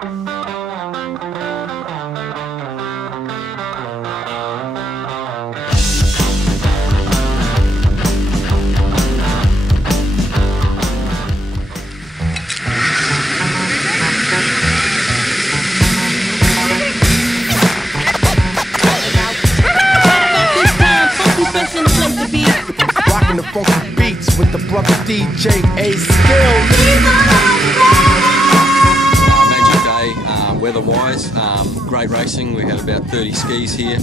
Rocking the funky beats with the brother DJ A-Skills. Magic day, weather-wise, great racing. We had about 30 skis here.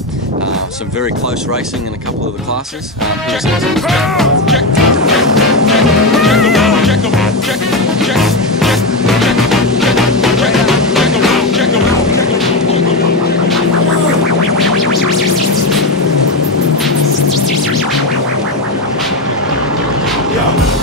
Some very close racing in a couple of the classes.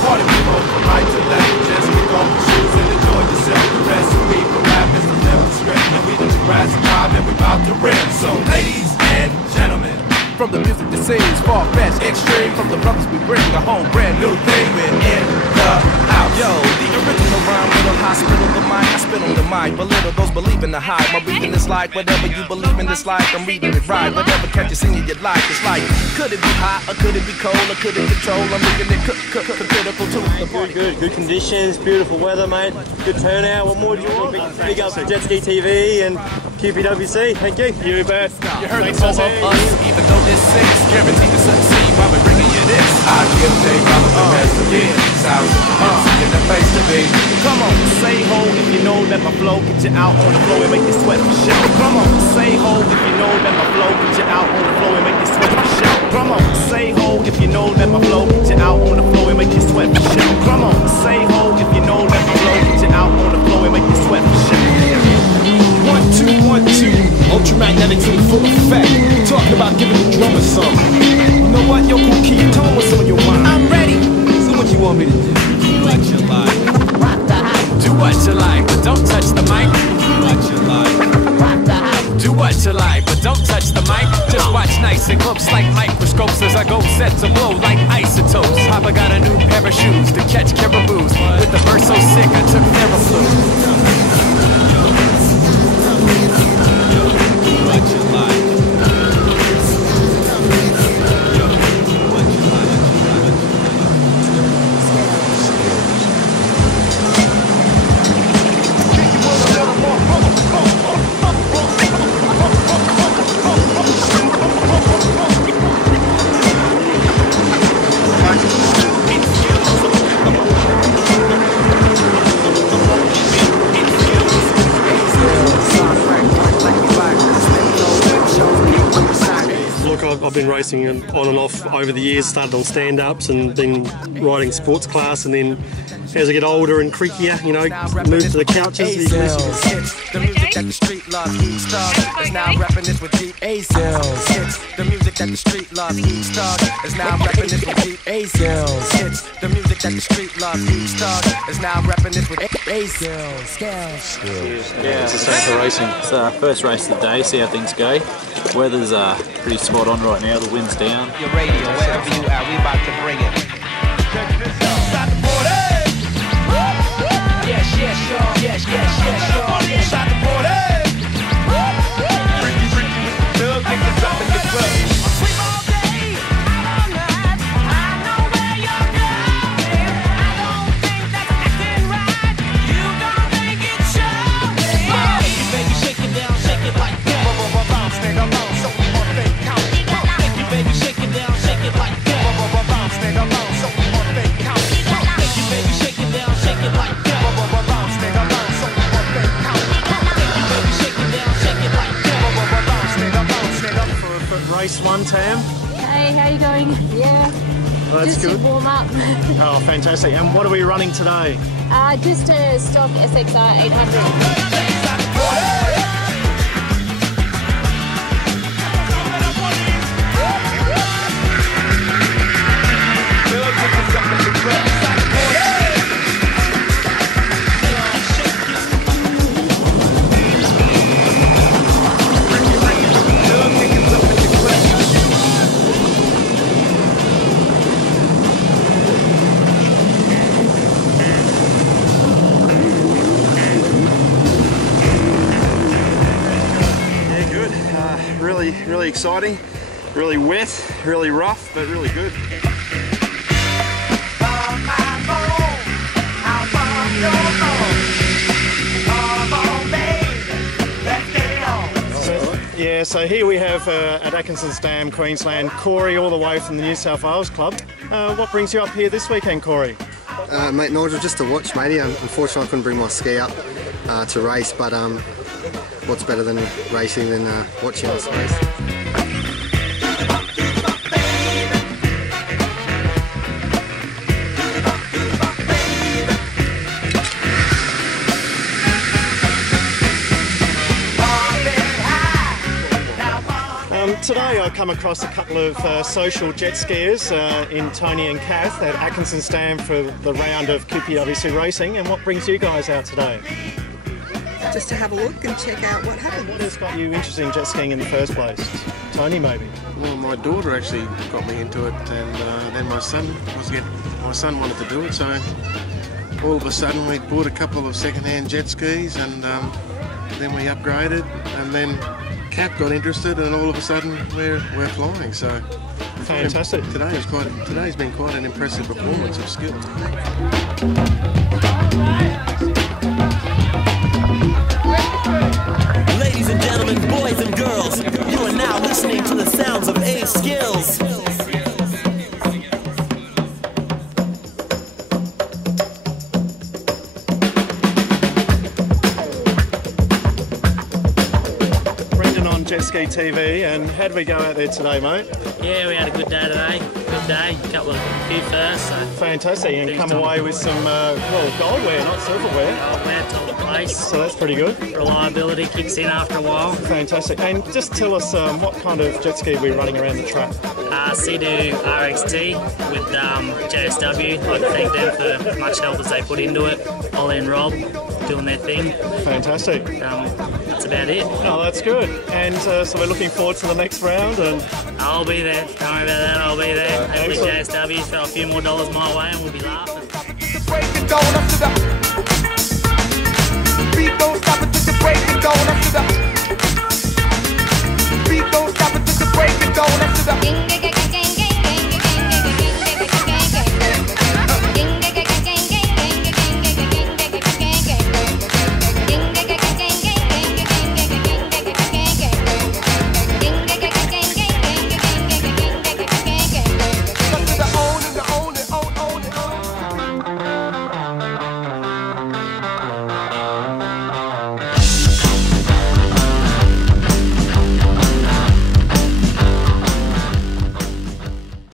Party people from right to left, just kick off the shoes and enjoy yourself. The recipe for rap is to live the script, and we just grass and vibe and we bout to rip. So ladies and gentlemen, From the music that sings far-fetched, extreme. From the brothers we bring a whole brand new thing. we're in the house. Yo, the original rhyme with a hospital, the mind, I spit on the mic. Belittle those believe in the hype. My reading is like whatever you believe in this life. I'm reading it right. Whatever catch you singing you like. It's like, could it be hot or could it be cold or could it control? I'm reading it critical too. Good conditions, beautiful weather, mate. Good turnout. What more do you want? Big up to JetSki TV and QPWC. Thank you. You bet. You heard the both of us, even though it's six, guaranteed to succeed while we're bringing you this. I give they follow the recipe. Sounds in the place to be. Come on, say ho if you know that my flow get you out on the floor and make you sweat for show. Come on, say ho if you know that my flow get you out on the floor and make you sweat for show. Come on, say ho if you know that my flow get you out on the floor and make you sweat for show. Come on, say ho if you know that my flow get you out on the floor and make you sweat for show. 1, 2, 1, 2. Ultramagnetics in full effect. Talking about giving the drummer some. You know what? Yo, cool key, tell me what's on your mind. I'm ready. So what you want me to do? Do what you like. Do what you like, but don't touch the mic. Do what you like. Do what you like, but don't touch the mic. Just watch nice and close like microscopes as I go set to blow like isotopes. Papa got a new pair of shoes to catch caribous. With the verse so sick, I took Theraflu. I've been racing on and off over the years, started on stand-ups and been riding sports class, and then as I get older and creakier, you know, move to the couches. The music that the street loves, each thug is now rapping this with deep A-Cells. It's the music that the street loves, each thug is now rapping this with deep A-Cells. It's the music that the street loves, each thug is now rapping this with A-Cells. Yeah, it's the same for racing. It's our first race of the day, see how things go. Weather's pretty spot on right now, the wind's down. Your radio, wherever you are, we about to bring it. Yes, yes, y'all. Yes, yes, yes, y'all. Inside the border. Freaky, freaky with the thug niggas up in the club. Sleep all day, all night. I know where you're going. I don't think that's acting right. You don't think it should be. You baby, shake it down, shake it like that. Bounce, nigga, bounce, so we want fake count. You baby, shake it down, shake it like that. Bounce, nigga, bounce, so we want fake count. You baby, shake it down, shake it like that. Race one, Tam. Hey, how you going? Yeah. Well, that's just good. To warm up. Oh, fantastic. And what are we running today? Just a stock SXR 800. really exciting, really wet, really rough, but really good. Yeah, so here we have at Atkinson's Dam, Queensland, Corey all the way from the New South Wales Club. What brings you up here this weekend, Corey? Mate, Nigel, just to watch, matey. Unfortunately, I couldn't bring my ski up to race, but what's better than racing than watching us race? Today I come across a couple of social jet skiers in Tony and Kath at Atkinson's Dam for the round of QPWC racing. And what brings you guys out today? Just to have a look and check out what happened. What has got you interested in jet skiing in the first place? Tony, maybe? Well, my daughter actually got me into it, and then my son wanted to do it, so all of a sudden we bought a couple of second-hand jet skis, and then we upgraded, and then Kat got interested, and all of a sudden we're flying. So fantastic! Today's been quite an impressive performance of skill. Ladies and gentlemen, boys and girls, you are now listening to the sounds of A Skills. JetSki TV, and how did we go out there today, mate? Yeah, we had a good day today. Good day, few firsts. So fantastic, and come away with some goldware, not silverware. Goldware, top of the place. So that's pretty good. Reliability kicks in after a while. Fantastic. And just tell us what kind of jet ski we're running around the track. Sea-Doo RXT with JSW. I'd like to thank them for as much help as they put into it. Ollie and Rob doing their thing. Fantastic. That's about it. Oh, that's good. And so we're looking forward to the next round. And I'll be there. Don't worry about that. I'll be there. Hopefully JSW throw a few more dollars my way and we'll be laughing.